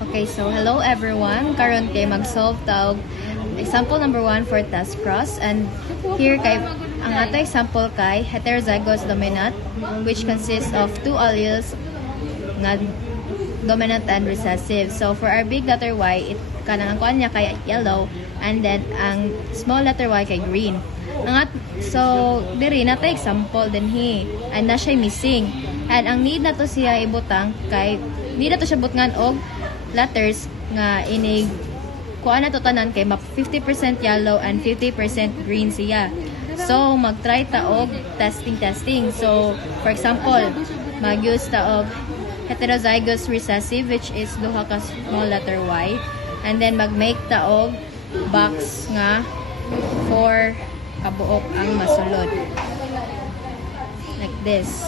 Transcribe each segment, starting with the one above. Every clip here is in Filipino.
Okay, so hello everyone. Karon kay mag-solve tawag example number 1 for test cross, and here kay ang ato example kay heterozygous dominant, which consists of two alleles nga dominant and recessive. So for our big letter Y, it kanang ang kuan niya kay yellow, and then ang small letter Y kay green. So diri na tay example din and na siya missing, and ang need na to siya ibutang kay need na to siya butngan og letters nga inig kuan na to tanan kay 50% yellow and 50% green siya. So mag-try ta og testing. So for example, mag-use ta og heterozygous recessive, which is duha ka small letter Y, and then mag-make ta og box nga 4 kabuok ang masulod like this,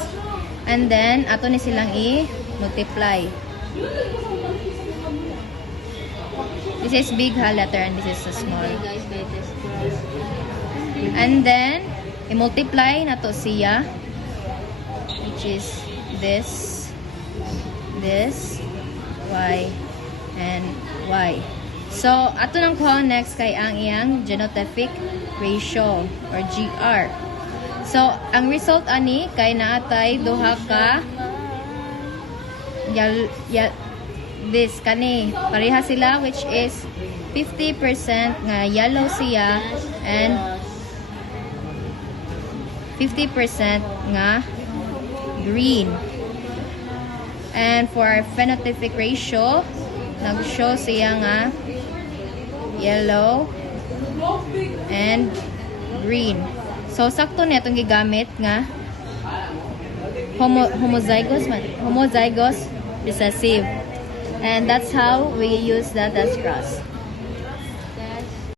and then ato ni silang i-multiply. This is big letter and this is a small. And then i-multiply na to siya, which is this, Y, and Y. So ato nang kuha next kay ang iyang genotypic ratio or GR. So ang result ani kay naatay duha ka this kani pareha sila, which is 50% nga yellow siya and 50% nga green. And for our phenotypic ratio, nag-show siya nga yellow and green. So sakto niya itong gigamit nga homozygous recessive. And that's how we use that as cross.